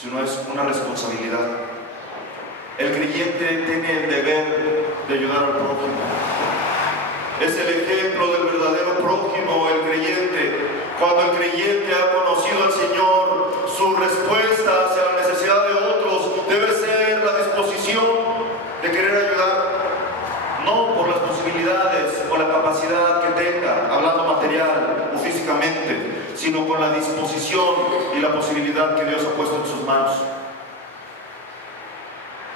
sino es una responsabilidad. El creyente tiene el deber de ayudar al prójimo. Es el ejemplo del verdadero prójimo, el creyente. Cuando el creyente ha conocido al Señor, su respuesta hacia la necesidad de otros debe ser la disposición de querer ayudar, no por las posibilidades o la capacidad que tenga, hablando material o físicamente, sino con la disposición y la posibilidad que Dios ha puesto en sus manos.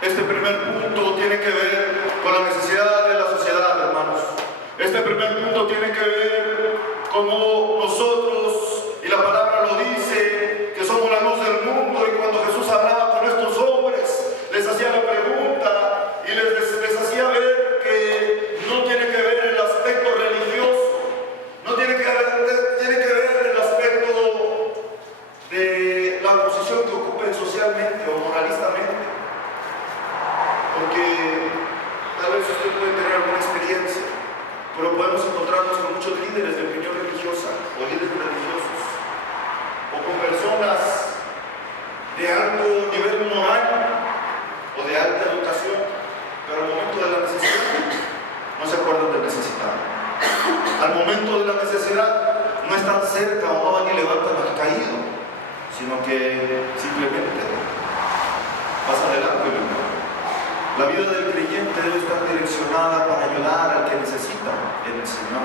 Este primer punto tiene que ver con la necesidad de la sociedad, hermanos. Este primer punto tiene que ver como nosotros, y la palabra lo dice, que somos la luz del mundo, y cuando Jesús hablaba con estos hombres, les hacía la pregunta y les hacía ver que no tiene que ver el aspecto religioso, no tiene que ver el aspecto de la posición que ocupen socialmente o moralistamente, porque tal vez usted puede tener alguna experiencia, pero podemos encontrarnos con muchos líderes de opinión religiosa o líderes religiosos o con personas de alto nivel moral o de alta educación, pero al momento de la necesidad no se acuerdan del necesitado. Al momento de la necesidad no están cerca o no van y levantan al caído, sino que simplemente pasan adelante. La vida del creyente debe estar direccionada para ayudar al que necesita en el Señor.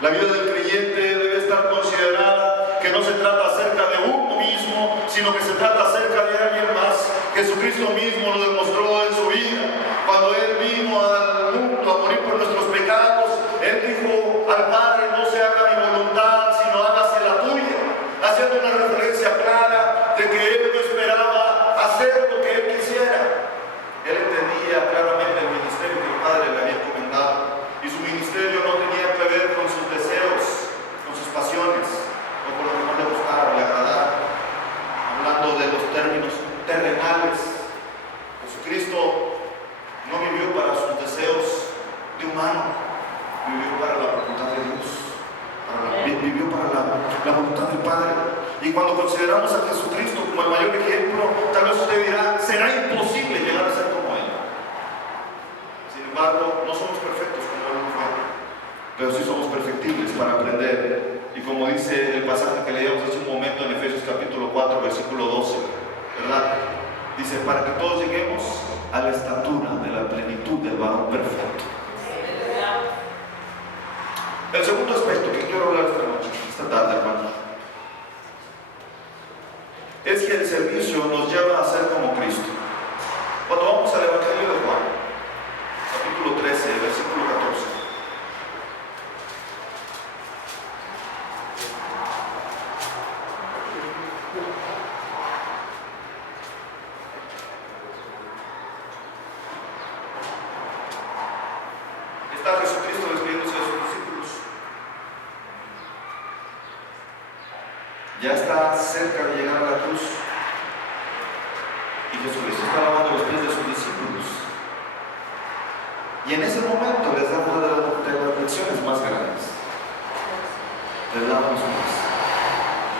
La vida del creyente debe estar considerada que no se trata acerca de uno mismo, sino que se trata acerca de alguien más. Jesucristo mismo lo demostró en su vida. Cuando Él vino al mundo a morir por nuestros pecados, Él dijo al Padre: no se haga mi voluntad, sino hágase la tuya, haciendo una referencia clara de que Él no esperaba hacer lo que Él quisiera. Él entendía claramente el ministerio que el Padre le había encomendado, y su ministerio no tenía que ver con sus deseos, con sus pasiones o con lo que no le gustara o le agradara. Hablando de los términos terrenales, Jesucristo no vivió para sus deseos de humano, vivió para la voluntad de Dios, vivió para la voluntad del Padre. Y cuando consideramos a Jesucristo como el mayor ejemplo, tal vez usted dirá: será imposible llegar a ser como Él. Sin embargo, no somos perfectos como Él no fue, pero sí somos perfectibles para aprender. Y como dice el pasaje que leíamos hace un momento en Efesios capítulo 4, versículo 12, ¿verdad? Dice: para que todos lleguemos a la estatura de la plenitud del varón perfecto. El segundo aspecto que quiero hablar esta tarde, hermanos, es que el servicio nos lleva a ser como Cristo. Cuando vamos al Evangelio de Juan, capítulo 13, versículo 14. Está Jesucristo despidiéndose de sus discípulos. Ya está cerca de llegar a la cruz, y Jesucristo está lavando los pies de sus discípulos, y en ese momento les da una de las lecciones más grandes. Les lava los pies.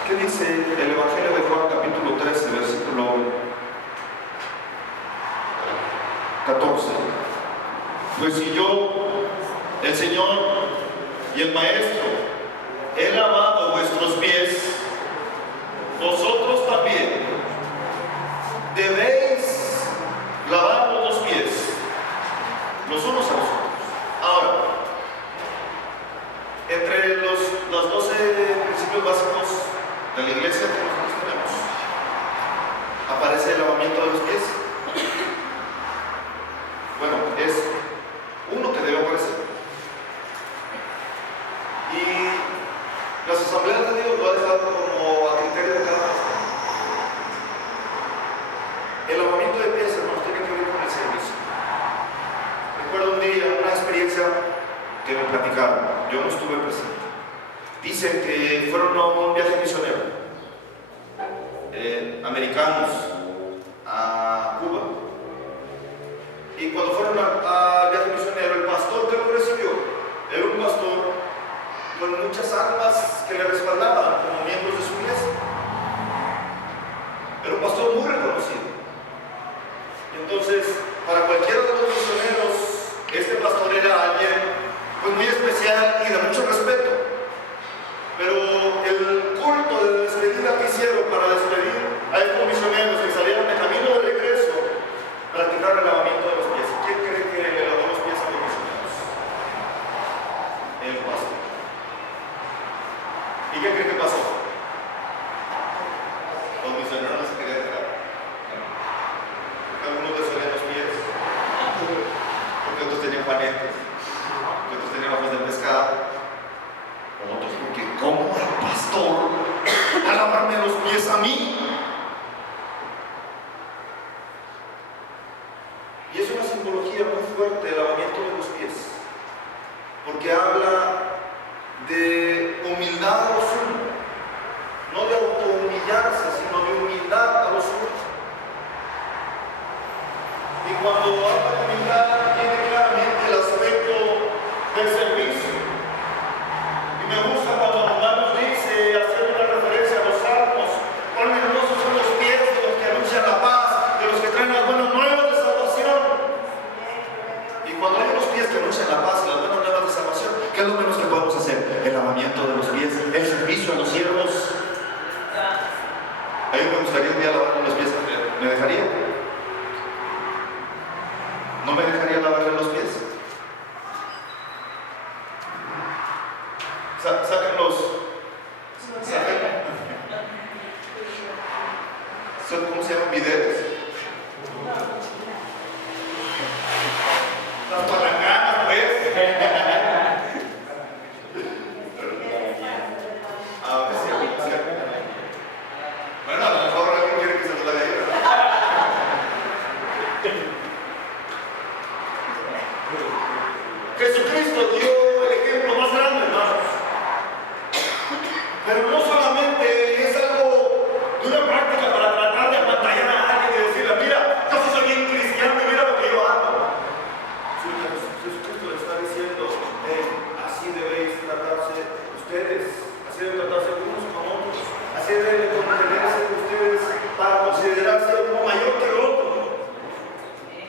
¿Qué dice el Evangelio de Juan capítulo 13, versículo 14? Pues si yo, el Señor y el Maestro, he lavado vuestros pies, vosotros también debéis lavar los pies los unos a los otros. Ahora, entre los 12 principios básicos de la iglesia que nosotros tenemos, aparece el lavamiento de los pies. Bueno, es uno que debe aparecer, y las asambleas de Dios lo ha dejado como a criterio de cada pastor. El lavamiento de pies, hermanos, tiene que ver con el servicio. Recuerdo un día una experiencia que me platicaron, yo no estuve presente. Dicen que fueron a un viaje misionero, americanos, a Cuba. Y cuando fueron al viaje misionero, el pastor que lo recibió era un pastor con muchas almas que le respaldaban como miembros de su iglesia. Era un pastor muy entonces, para cualquiera de los misioneros, este pastor era alguien pues muy especial y de mucho respeto. Pero el culto de despedida que hicieron para despedir a estos misioneros que salieron de camino de regreso, practicar el lavamiento de los pies. ¿Quién cree que le lavó los pies a los misioneros? El pastor. ¿Y qué cree que pasó? Los misioneros no se querían dejar. Algunos les olían los pies, porque otros tenían panetes, porque otros tenían ojos de pescado, otros porque ¿cómo el pastor a lavarme los pies a mí? Y es una simbología muy fuerte el lavamiento de los pies, porque habla de humildad a los unos, no de autohumillarse, sino de humildad a los unos. Y cuando habla de humildad, tiene claramente el aspecto del servicio. Y me gusta cuando Román nos dice, haciendo una referencia a los salmos, cuán hermosos son los pies de los que anuncian la paz, de los que traen las buenas nuevas de salvación. Y cuando hay unos pies que anuncian la paz y las buenas nuevas de salvación, ¿qué es lo menos que podemos hacer? El lavamiento de los pies, el servicio a los siervos. A mí me gustaría un día lavarme los pies. ¿Me dejaría? ¿No me dejaría lavarle los pies? Sáquenlos. ¿Cómo se llaman? Videos. Las palanganas, pues. Bueno, a lo mejor alguien quiere que se los haga yo. Jesucristo dio el ejemplo más grande, hermanos. Pero no solamente es algo de una práctica para tratar de apantallar a alguien y decirle, mira, yo soy bien cristiano, mira lo que yo hago. Jesucristo le está diciendo, así debéis tratarse ustedes, así deben tratarse unos con otros, así deben contenerse ustedes para considerarse uno mayor que el otro.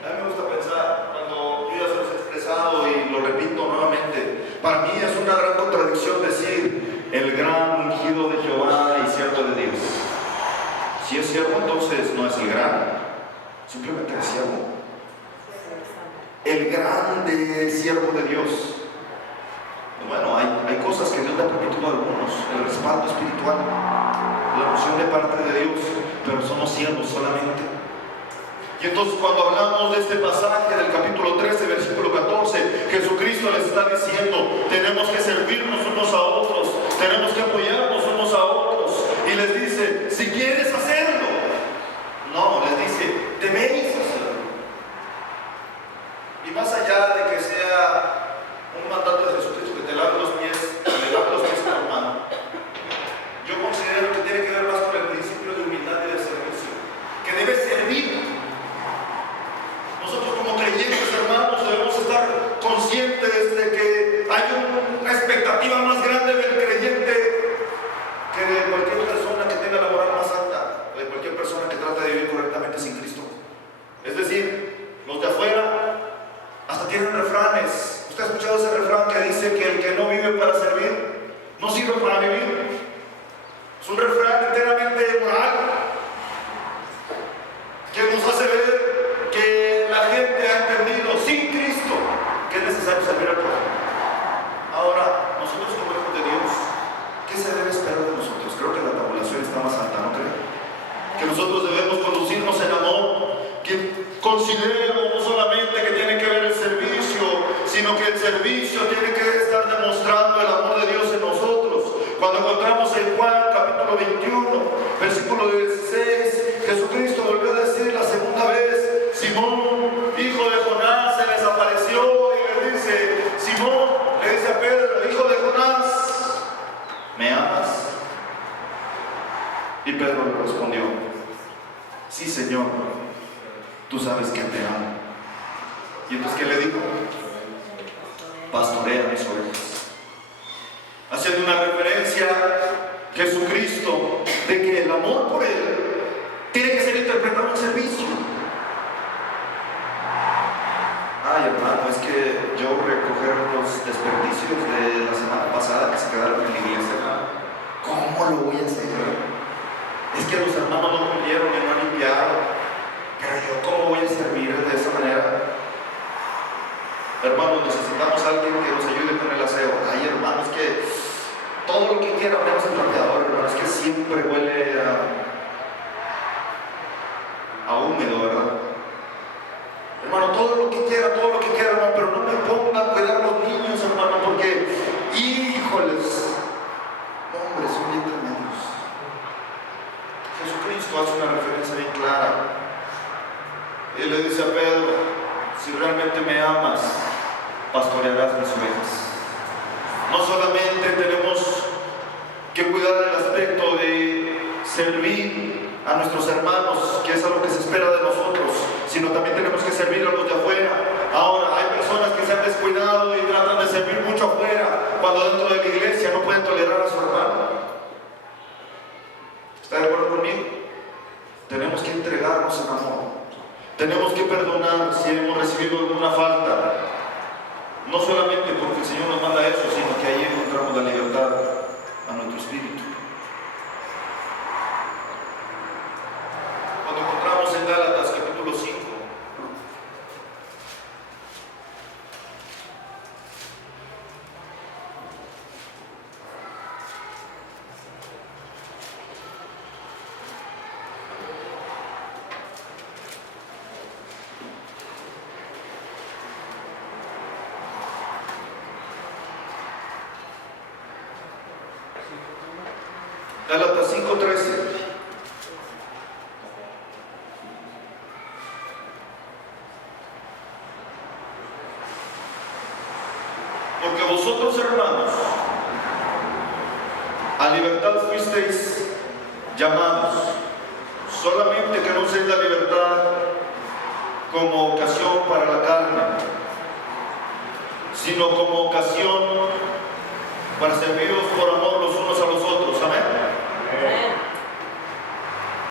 A mí me gusta pensar, cuando yo ya se los he expresado y lo repito nuevamente, para mí es una gran contradicción decir el gran ungido de Jehová y siervo de Dios. Si es siervo, entonces no es el gran, simplemente es siervo. El grande siervo de Dios. Bueno, hay cosas que Dios le ha permitido a algunos, el respaldo espiritual, la unción de parte de Dios, pero somos siervos solamente. Y entonces cuando hablamos de este pasaje del capítulo 13, versículo 14, Jesucristo les está diciendo, tenemos que servirnos unos a otros, tenemos que apoyarnos unos a otros. Y les dice, si quieres hacerlo. No, les dice, debéis hacerlo. Y más allá de que sea un mandato de Jesucristo que te lave los pies, le lave los pies a tu hermano, yo considero que tiene que ver más con el principio de humildad y de servicio, que debe servir. Nosotros como creyentes, hermanos, debemos estar conscientes de que hay una expectativa más grande del creyente que de cualquier persona que tenga la moral más alta, o de cualquier persona que trate de vivir correctamente sin Cristo. Es decir, los de afuera hasta tienen refranes. ¿Usted ha escuchado ese refrán que dice que el que no vive para servir, no sirve para vivir? Es un refrán enteramente moral que nos hace ver que la gente ha entendido sin Cristo que es necesario servir al prójimo. Ahora, nosotros como hijos de Dios, ¿qué se debe esperar de nosotros? Creo que la tabulación está más alta, ¿no creen? Que nosotros debemos conducirnos en amor, que considero no solamente que tiene que ver el servicio, sino que el servicio tiene que estar demostrando el amor de Dios en nosotros. Cuando encontramos en Juan capítulo 21, versículo 16, Jesucristo volvió a decir la segunda vez, Simón, hijo de Jonás, se les apareció y le dice, Simón, le dice a Pedro, hijo de Jonás, ¿me amas? Y Pedro le respondió, sí, Señor, tú sabes que te amo. Y entonces, ¿qué le dijo? Pastorea mis ovejas. Haciendo una referencia Jesucristo de que el amor por Él tiene que ser interpretado en servicio. que los hermanos no cumplieron y no han limpiado, pero yo ¿cómo voy a servir de esa manera? Hermanos, necesitamos a alguien que nos ayude con el aseo. Ay, hermanos, que todo lo que quiera menos el trapeador, hermanos, que siempre huele a húmedo, ¿verdad? Hermano, todo lo que quiera, hermano, pero no me pongan a cuidar a los niños, hermano, porque, híjoles, hombres, son bien tremendos. Jesucristo hace una referencia bien clara. Él le dice a Pedro: si realmente me amas, pastorearás mis ovejas. No solamente tenemos que cuidar el aspecto de servir a nuestros hermanos, que es algo que se espera de nosotros, sino también tenemos que servir a los de afuera. Ahora, hay personas que se han descuidado y tratan de servir mucho afuera, cuando dentro de la iglesia no pueden tolerar a su hermano. ¿Está de acuerdo conmigo? Tenemos que entregarnos en amor. Tenemos que perdonar si hemos recibido alguna falta. No solamente porque el Señor nos manda eso, sino que ahí encontramos la libertad a nuestro espíritu. Cuando encontramos en Gálatas capítulo 5, Gálatas 5:13. Porque vosotros, hermanos, a libertad fuisteis llamados, solamente que no uséis la libertad como ocasión para la carne, sino como ocasión para serviros por amor